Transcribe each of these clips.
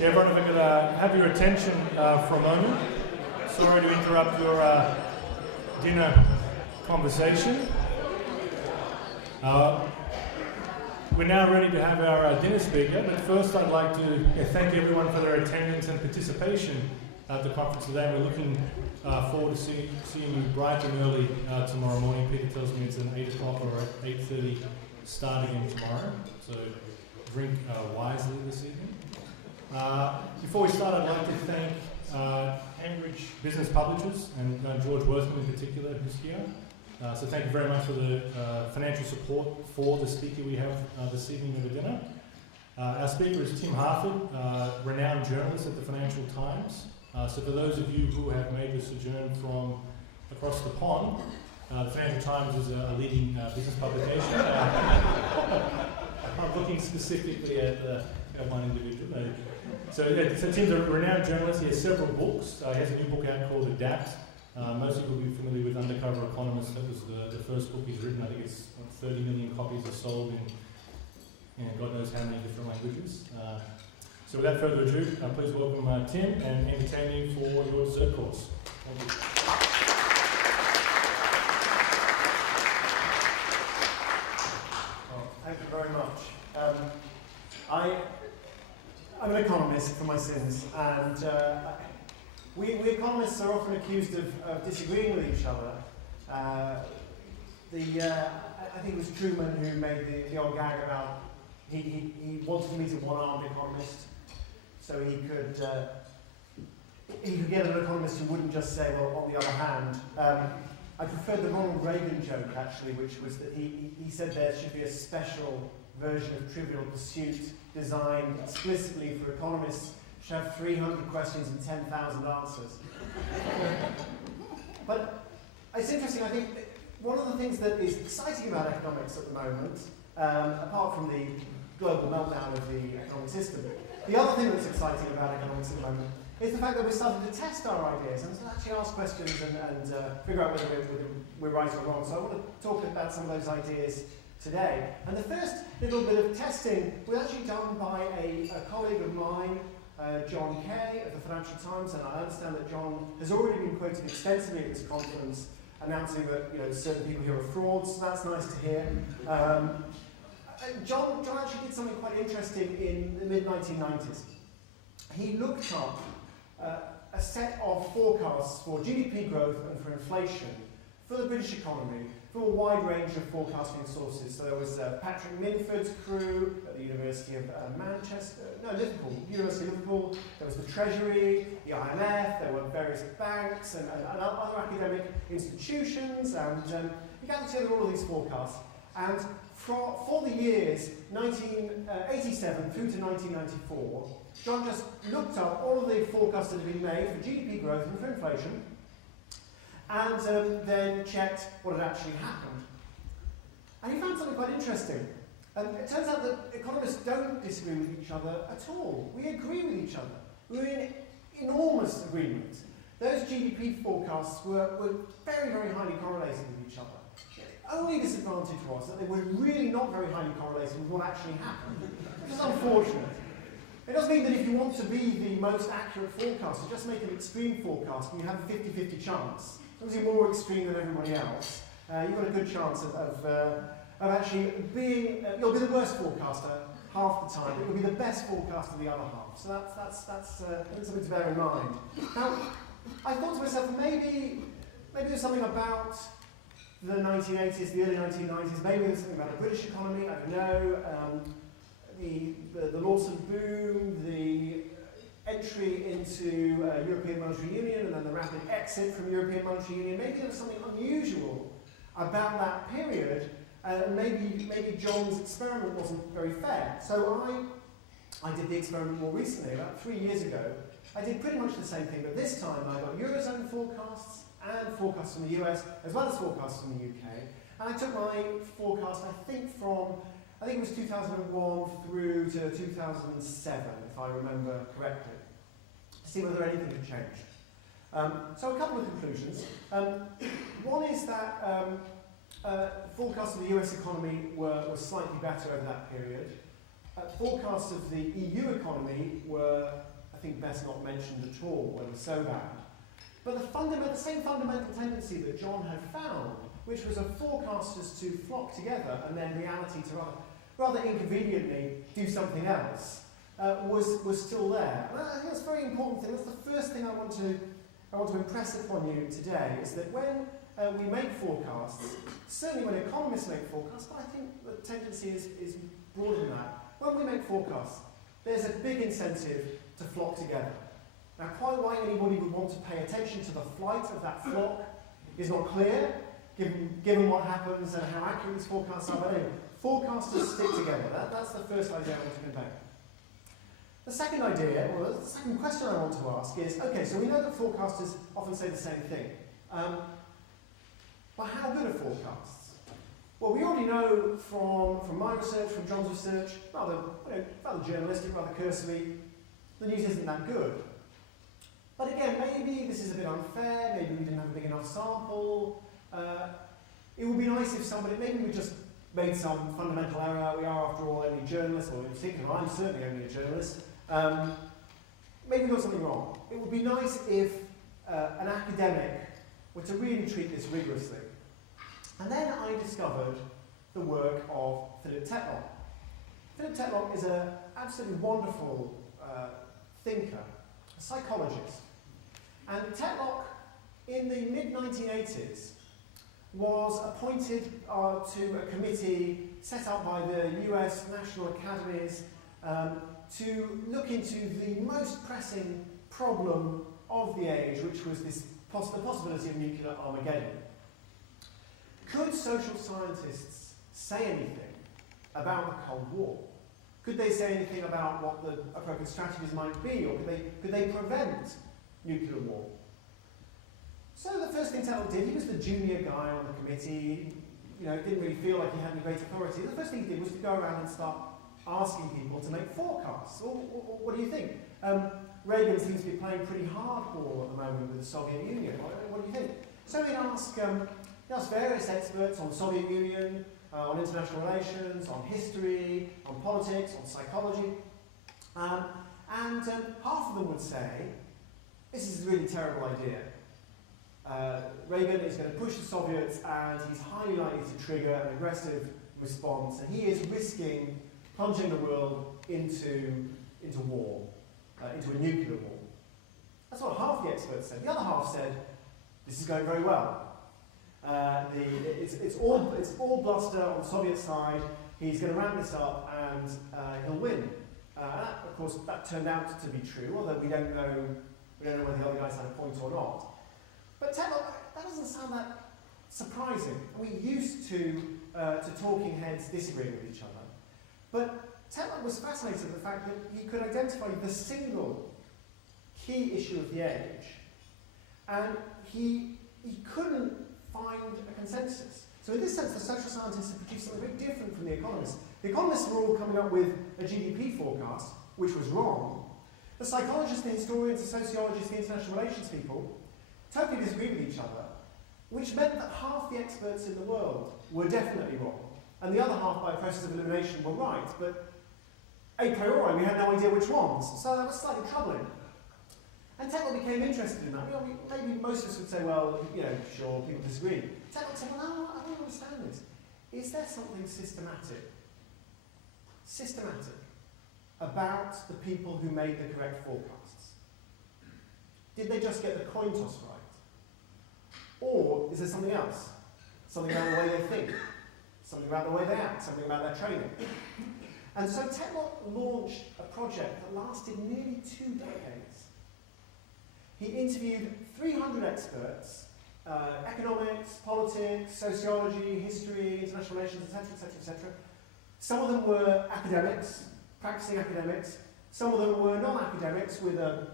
Yeah, everyone, if I could have your attention for a moment. Sorry to interrupt your dinner conversation. We're now ready to have our dinner speaker, but first I'd like to thank everyone for their attendance and participation at the conference today. We're looking forward to seeing you bright and early tomorrow morning. Peter tells me it's an 8 o'clock or 8:30 start again tomorrow, so drink wisely this evening. Before we start, I'd like to thank Cambridge Business Publishers and George Worthman in particular, who's here. So thank you very much for the financial support for the speaker we have this evening over dinner. Our speaker is Tim Harford, renowned journalist at the Financial Times. So for those of you who have made the sojourn from across the pond, the Financial Times is a leading business publication. I'm looking specifically at one individual. So Tim's a renowned journalist. He has several books. He has a new book out called Adapt. Most people will be familiar with Undercover Economist. That was the first book he's written. I think it's 30 million copies are sold in God knows how many different languages. So without further ado, please welcome Tim and entertain you for your dessert course. Thank you. Well, thank you very much. I'm an economist for my sins, and we economists are often accused of disagreeing with each other. I think it was Truman who made the old gag about he wanted to meet a one-armed economist, so he could get an economist who wouldn't just say, well, on the other hand. I preferred the Ronald Reagan joke, actually, which was that he said there should be a special version of Trivial Pursuit designed explicitly for economists, which have 300 questions and 10,000 answers. But it's interesting, I think one of the things that is exciting about economics at the moment, apart from the global meltdown of the economic system, the other thing that's exciting about economics at the moment is the fact that we're starting to test our ideas and to actually ask questions and figure out whether we're right or wrong. So I want to talk about some of those ideas today. And the first little bit of testing was actually done by a colleague of mine, John Kay of the Financial Times, and I understand that John has already been quoted extensively at this conference, announcing that certain people here are frauds. So that's nice to hear. John actually did something quite interesting in the mid-1990s. He looked up a set of forecasts for GDP growth and for inflation for the British economy from a wide range of forecasting sources. So there was Patrick Minford's crew at the University of University of Liverpool. There was the Treasury, the IMF, there were various banks and other academic institutions, and he gathered together all of these forecasts. And for the years 1987 through to 1994, John just looked up all of the forecasts that had been made for GDP growth and for inflation, and then checked what had actually happened. And he found something quite interesting. It turns out that economists don't disagree with each other at all. We agree with each other. We're in enormous agreement. Those GDP forecasts were very, very highly correlated with each other. The only disadvantage was that they were really not very highly correlated with what actually happened, which is unfortunate. It doesn't mean that if you want to be the most accurate forecaster, just make an extreme forecast and you have a 50-50 chance. As long as you're more extreme than everybody else, you've got a good chance of actually being, you'll be the worst forecaster half the time, but you'll be the best forecaster the other half. So that's something to bear in mind. Now, I thought to myself, maybe there's something about the 1980s, the early 1990s, maybe there's something about the British economy, I don't know, the Lawson boom, the entry into European Monetary Union and then the rapid exit from European Monetary Union. Maybe there was something unusual about that period, and maybe John's experiment wasn't very fair. So I did the experiment more recently, about 3 years ago. I did pretty much the same thing, but this time I got Eurozone forecasts and forecasts from the US, as well as forecasts from the UK. And I took my forecast, I think it was 2001 through to 2007, if I remember correctly, to see whether anything had changed. So a couple of conclusions. One is that forecasts of the US economy were slightly better over that period. Forecasts of the EU economy were think best not mentioned at all when it was so bad. But the same fundamental tendency that John had found, which was of forecasters to flock together and then reality to rather inconveniently do something else, was still there. And I think that's a very important thing. That's the first thing I want to impress upon you today, is that when we make forecasts, certainly when economists make forecasts, but I think the tendency is broader than that. When we make forecasts, there's a big incentive to flock together. Now, quite why anybody would want to pay attention to the flight of that flock is not clear, given what happens and how accurate these forecasts are. But anyway, forecasters stick together. That's the first idea I want to convey. The second idea, or the second question I want to ask is, okay, so we know that forecasters often say the same thing. But how good are forecasts? Well, we already know from my research, from John's research, rather journalistic, rather cursory, the news isn't that good. But again, maybe this is a bit unfair, maybe we didn't have a big enough sample. It would be nice if maybe we just made some fundamental error. We are, after all, only journalists, or in particular, I'm certainly only a journalist. Maybe we got something wrong. It would be nice if an academic were to really treat this rigorously. And then I discovered the work of Philip Tetlock. Philip Tetlock is an absolutely wonderful thinker, a psychologist. And Tetlock, in the mid-1980s, was appointed to a committee set up by the US National Academies to look into the most pressing problem of the age, which was the possibility of nuclear Armageddon. Could social scientists say anything about the Cold War? Could they say anything about what the appropriate strategies might be, or could they prevent nuclear war? So the first thing Tetlock did, he was the junior guy on the committee, didn't really feel like he had any great authority. The first thing he did was to go around and start asking people to make forecasts. What do you think? Reagan seems to be playing pretty hardball at the moment with the Soviet Union. What do you think? So he asked various experts on the Soviet Union, on international relations, on history, on politics, on psychology. And half of them would say, this is a really terrible idea. Reagan is going to push the Soviets, and he's highly likely to trigger an aggressive response, and he is risking plunging the world into war, into a nuclear war. That's what half the experts said. The other half said, this is going very well. It's all bluster on the Soviet side. He's going to ramp this up, and he'll win. Of course, that turned out to be true, although we don't know whether the other guys had a point or not. But Tetlock, that doesn't sound that surprising. We're used to talking heads disagreeing with each other. But Tetlock was fascinated with the fact that he could identify the single key issue of the age, and he couldn't find a consensus. So in this sense, the social scientists have produced something very different from the economists. The economists were all coming up with a GDP forecast, which was wrong. The psychologists, the historians, the sociologists, the international relations people totally disagreed with each other, which meant that half the experts in the world were definitely wrong, and the other half, by a process of elimination, were right. But a priori, we had no idea which ones, so that was slightly troubling. And Tetlock became interested in that. Maybe most of us would say, well, sure, people disagree. Tetlock said, well, no, I don't understand this. Is there something systematic about the people who made the correct forecasts? Did they just get the coin toss right? Or is there something else? Something about the way they think, something about the way they act, something about their training. And so Tetlock launched a project that lasted nearly 2 decades. He interviewed 300 experts, economics, politics, sociology, history, international relations, etc., etc., etc. Some of them were academics, practicing academics. Some of them were non-academics with a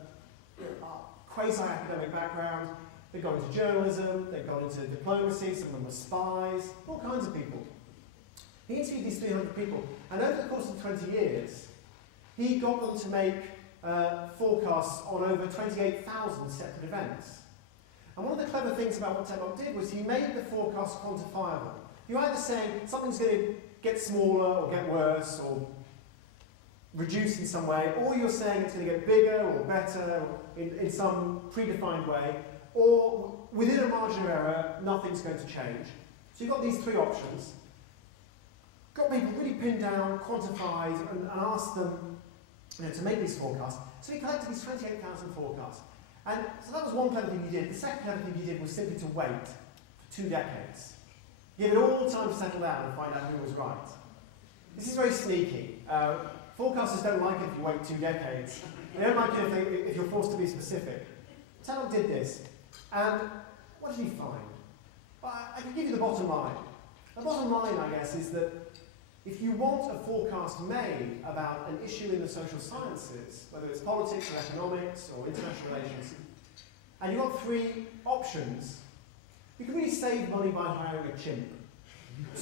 quasi-academic background. They got into journalism, they got into diplomacy, some of them were spies, all kinds of people. He interviewed these 300 people, and over the course of 20 years, he got them to make forecasts on over 28,000 separate events. And one of the clever things about what Tetlock did was he made the forecast quantifiable. You're either saying something's going to get smaller or get worse or reduced in some way, or you're saying it's going to get bigger or better or in some predefined way, or within a margin of error, nothing's going to change. So you've got these three options. Got people really pinned down, quantified, and asked them to make these forecasts. So he collected these 28,000 forecasts. And so that was one clever thing he did. The second clever thing he did was simply to wait for 2 decades. Give it all the time to settle down and find out who was right. This is very sneaky. Forecasters don't like it if you wait 2 decades. They don't like it if you're forced to be specific. Telok did this. And what did he find? Well, I can give you the bottom line. The bottom line, I guess, is that if you want a forecast made about an issue in the social sciences, whether it's politics or economics or international relations, and you've got 3 options, you can really save money by hiring a chimp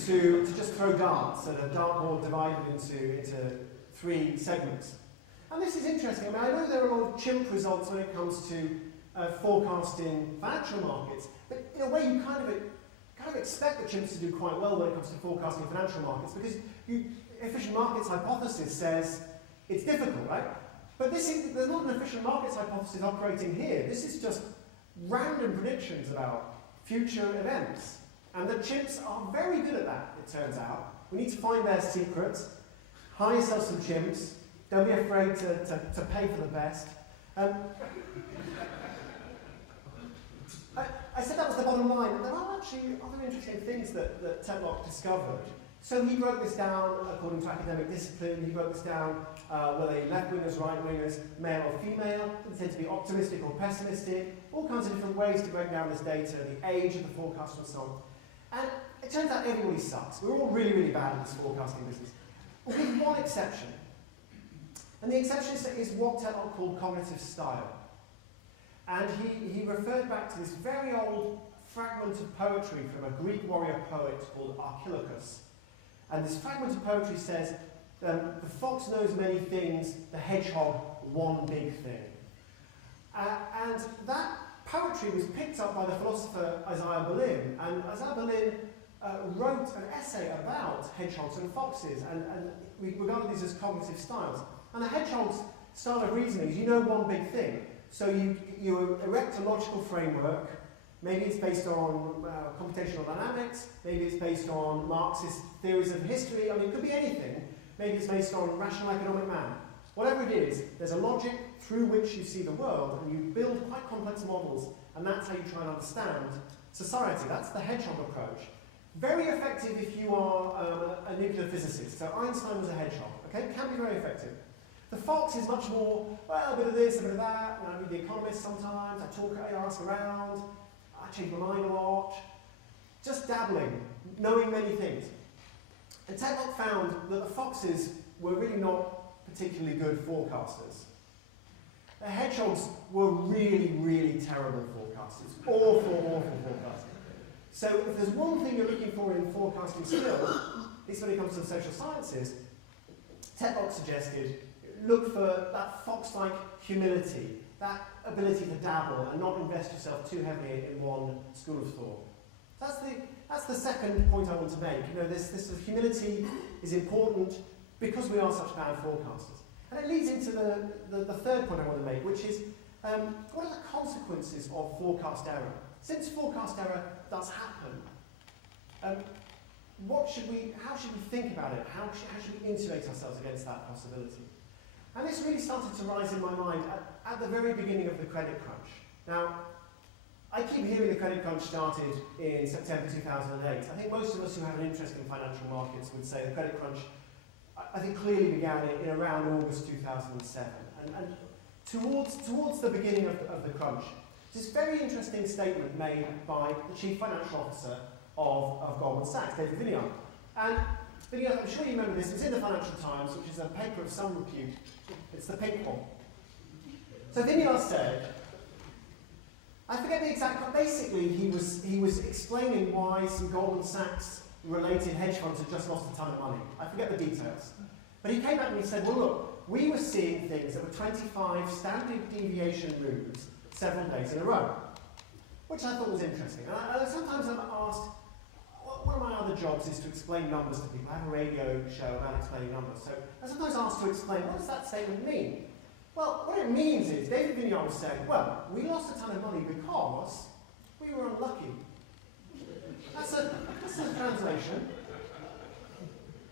to just throw darts at a dartboard divided into 3 segments. And this is interesting. I mean, I know there are a lot of chimp results when it comes to forecasting financial markets, but in a way you kind of expect the chimps to do quite well when it comes to forecasting financial markets, because efficient markets hypothesis says it's difficult, right? But there's not an efficient markets hypothesis operating here. This is just random predictions about future events. And the chimps are very good at that, it turns out. We need to find their secrets, hire yourself some chimps, don't be afraid to pay for the best. I said that was the bottom line, but there are actually other interesting things that Tetlock discovered. So he broke this down according to academic discipline. He broke this down whether they left-wingers, right-wingers, male or female, they tend to be optimistic or pessimistic, all kinds of different ways to break down this data, the age of the forecast and so on. And it turns out everybody sucks. We're all really, really bad at this forecasting business. With one exception. And the exception is what Tetlock called cognitive style. And he referred back to this very old fragment of poetry from a Greek warrior poet called Archilochus. And this fragment of poetry says, the fox knows many things, the hedgehog one big thing. And that poetry was picked up by the philosopher Isaiah Berlin. And Isaiah Berlin wrote an essay about hedgehogs and foxes, and we regarded these as cognitive styles. And the hedgehog's style of reasoning is, you know one big thing. So you erect a logical framework. Maybe it's based on computational dynamics. Maybe it's based on Marxist theories of history. I mean, it could be anything. Maybe it's based on rational economic man. Whatever it is, there's a logic through which you see the world, and you build quite complex models, and that's how you try and understand society. That's the hedgehog approach. Very effective if you are a nuclear physicist. So Einstein was a hedgehog. Okay, can be very effective. The fox is much more, well, a bit of this, a bit of that. I read The Economist sometimes. I ask around. I change my mind a lot. Just dabbling, knowing many things. And Tetlock found that the foxes were really not particularly good forecasters. The hedgehogs were really, really terrible forecasters. Awful forecasters. So if there's one thing you're looking for in forecasting skill, at least when it comes to the social sciences, Tetlock suggested look for that fox-like humility, that ability to dabble and not invest yourself too heavily in one school of thought. That's the second point I want to make. You know, this sort of humility is important because we are such bad forecasters. And it leads into the third point I want to make, which is what are the consequences of forecast error? Since forecast error does happen, how should we think about it? How should we insulate ourselves against that possibility? And this really started to rise in my mind at the very beginning of the credit crunch. Now, I keep hearing the credit crunch started in September 2008. I think most of us who have an interest in financial markets would say the credit crunch, I think, clearly began in around August 2007. And towards the beginning of the crunch, this very interesting statement made by the chief financial officer of Goldman Sachs, David Vineyard. And Vineyard, I'm sure you remember this, it's in the Financial Times, which is a paper of some repute. It's the pink one. So Vineyard said, I forget the exact, but basically he was explaining why some Goldman Sachs related hedge funds had just lost a ton of money. I forget the details. But he came back and he said, well look, we were seeing things that were 25 standard deviation moves several days in a row, which I thought was interesting. And sometimes I'm asked, one of my other jobs is to explain numbers to people. I have a radio show about explaining numbers. So I was sometimes asked to explain, what does that statement mean? Well, what it means is, David Vigneault was saying, well, we lost a ton of money because we were unlucky. That's a translation.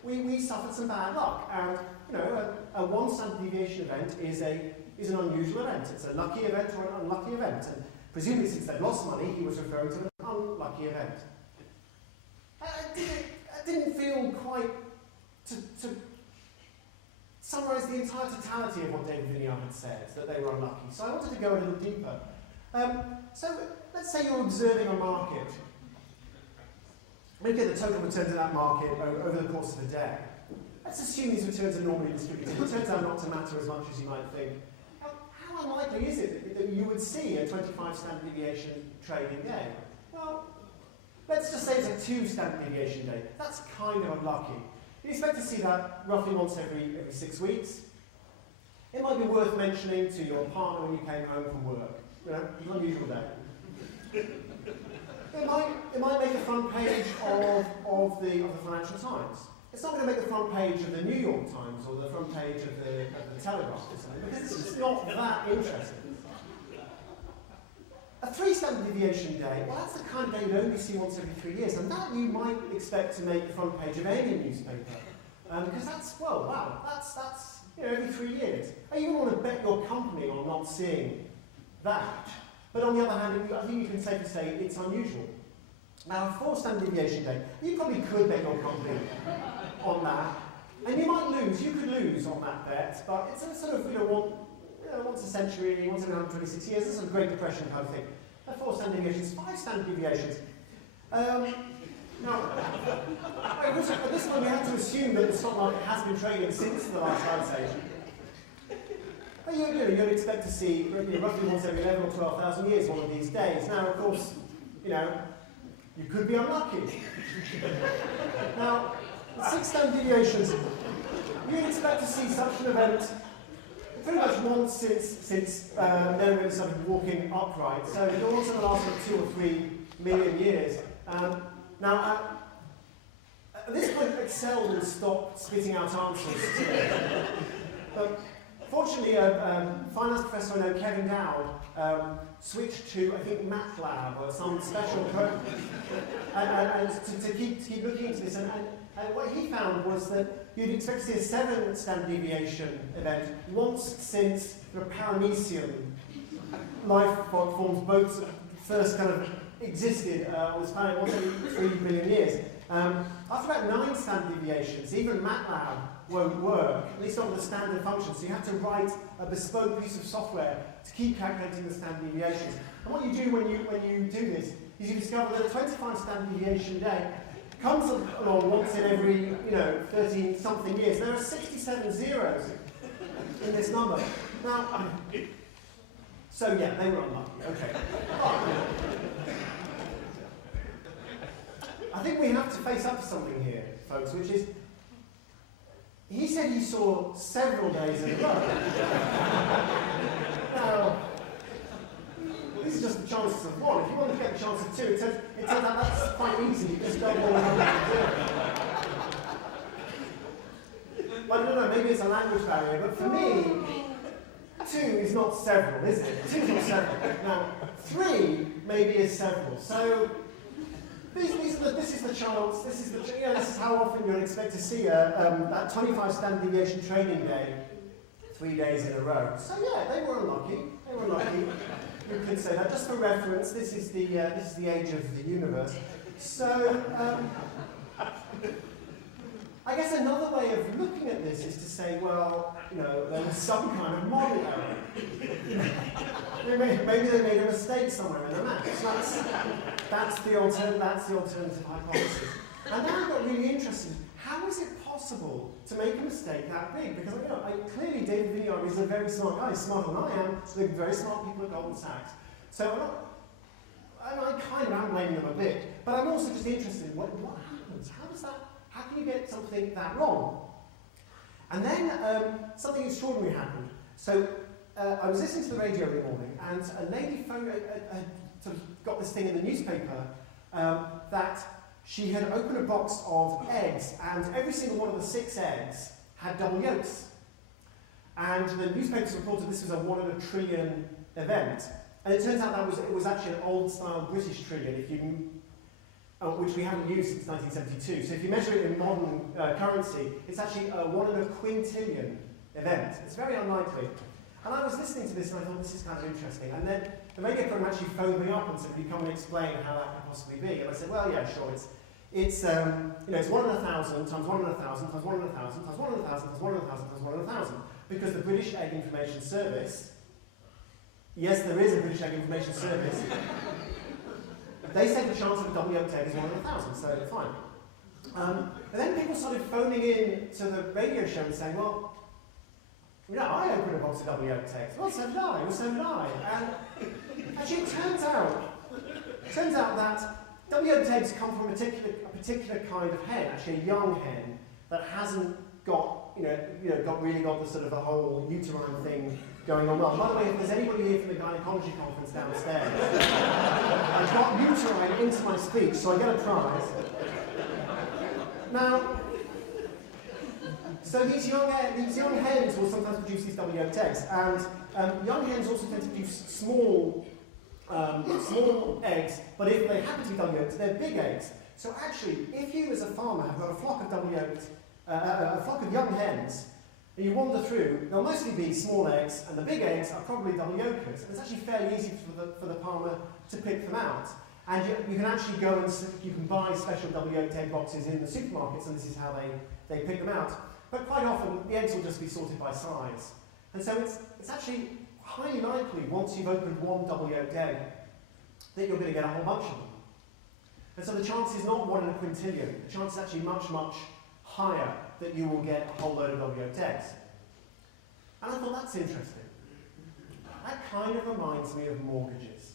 We suffered some bad luck. And, you know, a one standard deviation event is an unusual event. It's a lucky event or an unlucky event. And presumably, since they'd lost money, he was referring to an unlucky event. I didn't feel quite to summarise the entire totality of what David Vigneault had said, that they were unlucky. So I wanted to go a little deeper. So let's say you're observing a market. Look at the total returns in that market over the course of a day. Let's assume these returns are normally distributed. It turns out not to matter as much as you might think. How unlikely is it that you would see a 25 standard deviation trading day? Well, let's just say it's a 2 standard deviation day. That's kind of unlucky. You expect to see that roughly once every 6 weeks. It might be worth mentioning to your partner when you came home from work. You know, it's an unusual day. It might make the front page of the Financial Times. It's not going to make the front page of the New York Times or the front page of the Telegraph or something, because it's just not that interesting. A 3 standard deviation day, well, that's the kind of day you only see once every 3 years, and that you might expect to make the front page of any newspaper, because that's, well, wow, that's you know, every 3 years. And you wouldn't want to bet your company on not seeing that. But on the other hand, I think you can safely say it's unusual. Now, a 4 standard deviation day, you probably could bet your company on that, and you might lose. You could lose on that bet, but it's a sort of, once a century, once every 126 years, this is a Great Depression kind of thing. 4 standard deviations, 5 standard deviations. Now, at this point we have to assume that the stock market has been trading since the last ice age. But you'd expect to see roughly once every 11 or 12,000 years one of these days. Now, of course, you could be unlucky. Now, 6 standard deviations, you'd expect to see such an event pretty much once since men really started walking upright. So it once in the last 2 or 3 million years. Now, at this point, Excel will stop spitting out answers to me. But fortunately, a finance professor I know, Kevin Dowd, switched to, I think, MATLAB or some special program, and to keep looking into this. And what he found was that you'd expect to see a 7 standard deviation event once since the Paramecium life forms both first kind of existed on this planet once every 3 million years. After about 9 standard deviations, even MATLAB won't work, at least not with the standard function. So you have to write a bespoke piece of software to keep calculating the standard deviations. And what you do when you do this is you discover that a 25 standard deviation day comes along once in every 13 something years. There are 67 zeros in this number. Now, so yeah, they were unlucky. Okay. I think we have to face up to something here, folks, which is, he said he saw several days in a row. Now, these are just the chances of 1. If you want to get the chance of 2, it turns out that's quite easy. You just double the number of 0. Well, I don't know, maybe it's a language barrier, but for me, 2 is not several, is it? 2 is not several. Now, 3 maybe is several. So, this is the chance, this is how often you'd expect to see that 25 standard deviation trading day 3 days in a row. So yeah, they were unlucky. You can say that. Just for reference, this is the age of the universe. So I guess another way of looking at this is to say, well, there was some kind of model error. Maybe they made a mistake somewhere in the maths. That's the alternative hypothesis. And then I got really interested. How is it possible to make a mistake that big? Because clearly David Vigneault is a very smart guy. He's smarter than I am. They're very smart people at Goldman Sachs. So I kind of am blaming them a bit. But I'm also just interested in what happens. How can you get something that wrong? And then something extraordinary happened. So I was listening to the radio every morning, and a lady phoned, sort of got this thing in the newspaper that she had opened a box of eggs, and every single one of the 6 eggs had double yolks. And the newspapers reported this was a 1 in a trillion event. And it turns out it was actually an old-style British trillion, which we haven't used since 1972. So if you measure it in modern currency, it's actually a 1 in a quintillion event. It's very unlikely. And I was listening to this and I thought, this is kind of interesting. And then the radio program actually phoned me up and said, "Can you come and explain how that could possibly be?" And I said, "Well, yeah, sure. It's 1 in 1,000 times 1 in 1,000 times 1 in 1,000 times 1 in 1,000 times 1 in 1,000 times 1 in 1,000. Because the British Egg Information Service, yes, there is a British Egg Information Service, they said the chance of a double yolk egg is 1 in 1,000, so fine. And then people started phoning in to the radio show and saying, "Well, I opened a box of double yolk eggs." "Well, so did I, so did I." And actually it turns out that double yolk eggs come from a particular kind of hen, actually a young hen, that hasn't got the sort of the whole uterine thing going on well. By the way, if there's anybody here from the gynecology conference downstairs, I got uterine into my speech, so I get a prize. Now, so these young hens will sometimes produce these double yolk eggs, and young hens also tend to produce small eggs, but if they happen to be double yolked, they're big eggs. So actually, if you as a farmer have got a flock of a flock of young hens, and you wander through, they'll mostly be small eggs, and the big eggs are probably double yolkers. And it's actually fairly easy for the farmer to pick them out. And you can actually go and you can buy special double yolked egg boxes in the supermarkets, and this is how they pick them out. But quite often, the eggs will just be sorted by size. And so it's actually highly likely, once you've opened one double yolked egg, that you're going to get a whole bunch of them. And so the chance is not 1 in a quintillion. The chance is actually much, much higher that you will get a whole load of double yolked eggs. And I thought, that's interesting. That kind of reminds me of mortgages.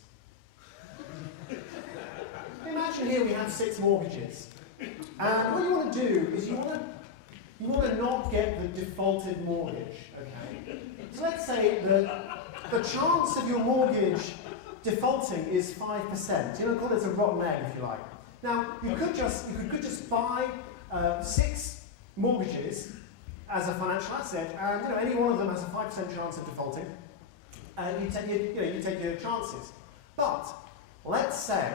Imagine here we have 6 mortgages. And what you want to do is you want to not get the defaulted mortgage, okay? So let's say the chance of your mortgage defaulting is 5%. You know, call it a rotten egg, if you like. Now, you could just buy 6 mortgages as a financial asset, and any one of them has a 5% chance of defaulting, and you take your chances. But let's say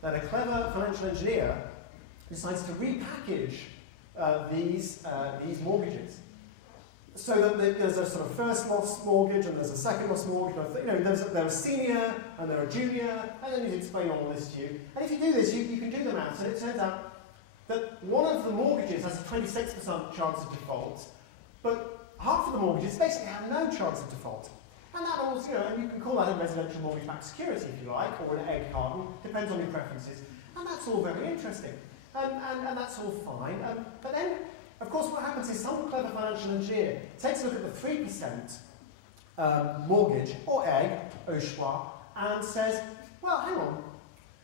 that a clever financial engineer decides to repackage these mortgages, so that there's a sort of first loss mortgage and there's a second loss mortgage. They're a senior and they're a junior, and then you explain all this to you. And if you do this, you can do the maths, and it turns out that one of the mortgages has a 26% chance of default, but half of the mortgages basically have no chance of default. And that also, you can call that a residential mortgage-backed security, if you like, or an egg carton, depends on your preferences. And that's all very interesting. And that's all fine. But then, of course, what happens is some clever financial engineer takes a look at the 3% mortgage, or egg, au choix, and says, well, hang on,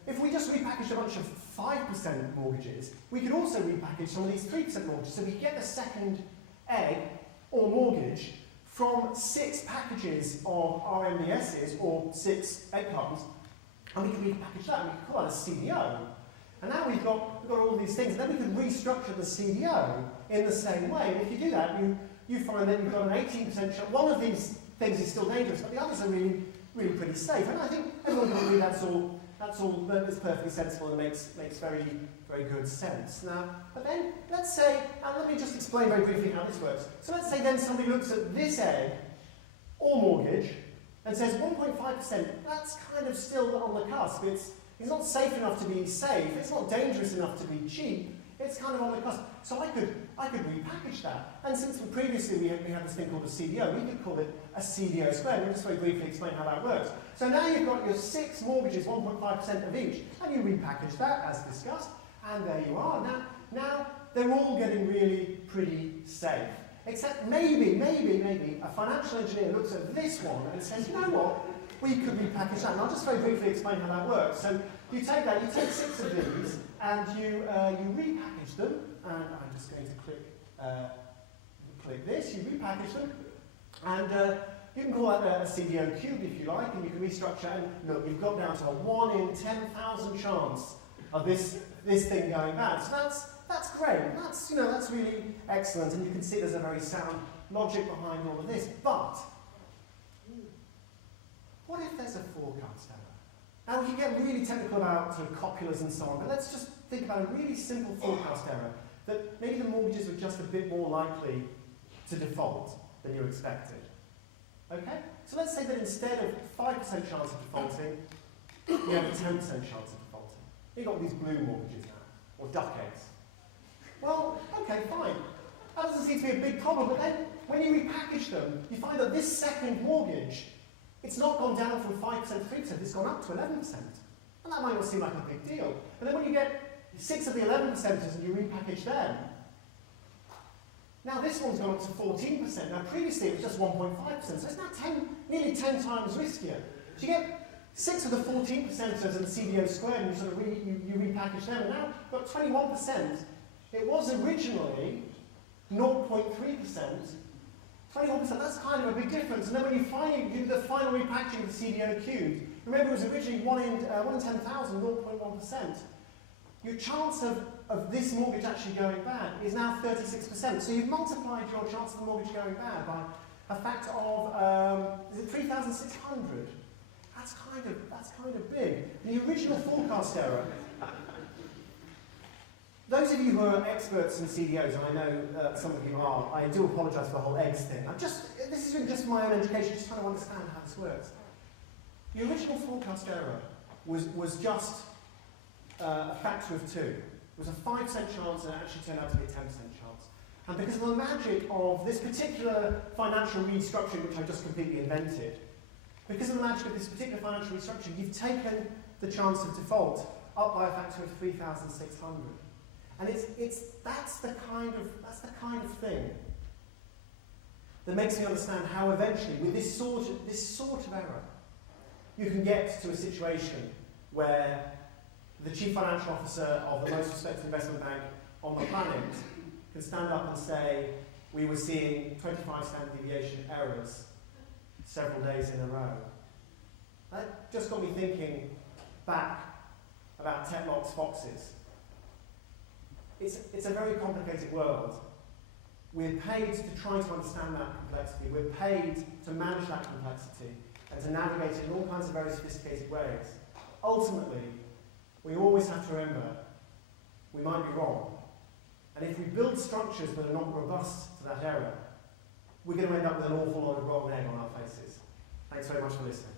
if we just repackaged a bunch of 5% mortgages, we could also repackage some of these 3% mortgages, so we get the second egg, or mortgage, from 6 packages of our LBSs, or 6 egg cartons, and we can repackage that, and we can call that a CDO. And now we've got all these things, and then we can restructure the CDO in the same way. And if you do that, you find that you've got an 18% chance. One of these things is still dangerous, but the others are really, really pretty safe. And I think everyone can agree that's perfectly sensible and makes very, very good sense. Now, but then let's say, and let me just explain very briefly how this works. So let's say then somebody looks at this egg or mortgage and says 1.5%. That's kind of still on the cusp. It's not safe enough to be safe. It's not dangerous enough to be cheap. It's kind of on the cusp. So I could repackage that. And since previously we had this thing called a CDO, we could call it a CDO squared. We'll just very briefly explain how that works. So now you've got your 6 mortgages, 1.5% of each, and you repackage that as discussed, and there you are. Now they're all getting really pretty safe. Except maybe a financial engineer looks at this one and says, you know what? We could repackage that. And I'll just very briefly explain how that works. So you take 6 of these, and you repackage them. And I'm just going to click this. You repackage them, and you can call that a CDO cubed if you like, and you can restructure. And look, you've got down to a 1 in 10,000 chance of this thing going bad. So that's great. That's that's really excellent, and you can see there's a very sound logic behind all of this. But what if there's a forecast error? Now we can get really technical about sort of copulas and so on, but let's just think about a really simple forecast error that maybe the mortgages were just a bit more likely to default than you expected. Okay? So let's say that instead of 5% chance of defaulting, you have a 10% chance of defaulting. You've got these blue mortgages now, or duck eggs. Well, okay, fine. That doesn't seem to be a big problem, but then when you repackage them, you find that this second mortgage, it's not gone down from 5% to 3%, it's gone up to 11%. And that might not seem like a big deal. But then when you get 6 of the 11%ers and you repackage them, now this one's gone up to 14%. Now previously it was just 1.5%, so it's now nearly 10 times riskier. So you get 6 of the 14%ers and the CDO squared, and you sort of you repackage them, and now you've got 21%. It was originally 0.3%. 21%, that's kind of a big difference. And then when you finally do the final repackaging of the CDO cubed, remember it was originally 1 in 10,000, 0.1%. Your chance of this mortgage actually going bad is now 36%. So you've multiplied your chance of the mortgage going bad by a factor of, is it 3,600? That's kind of big. And the original forecast error, those of you who are experts in CDOs, and I know some of you are, I do apologise for the whole eggs thing. This is just my own education, just trying to understand how this works. The original forecast error was just a factor of 2. It was a 5% chance, and it actually turned out to be a 10% chance. And because of the magic of this particular financial restructuring, which I just completely invented, because of the magic of this particular financial restructuring, you've taken the chance of default up by a factor of 3,600. And that's the kind of thing that makes me understand how eventually, with this sort of error, you can get to a situation where the chief financial officer of the most respected investment bank on the planet can stand up and say, we were seeing 25 standard deviation errors several days in a row. That just got me thinking back about Tetlock's foxes. It's a very complicated world. We're paid to try to understand that complexity. We're paid to manage that complexity and to navigate it in all kinds of very sophisticated ways. Ultimately, we always have to remember we might be wrong. And if we build structures that are not robust to that error, we're going to end up with an awful lot of rotten egg on our faces. Thanks very much for listening.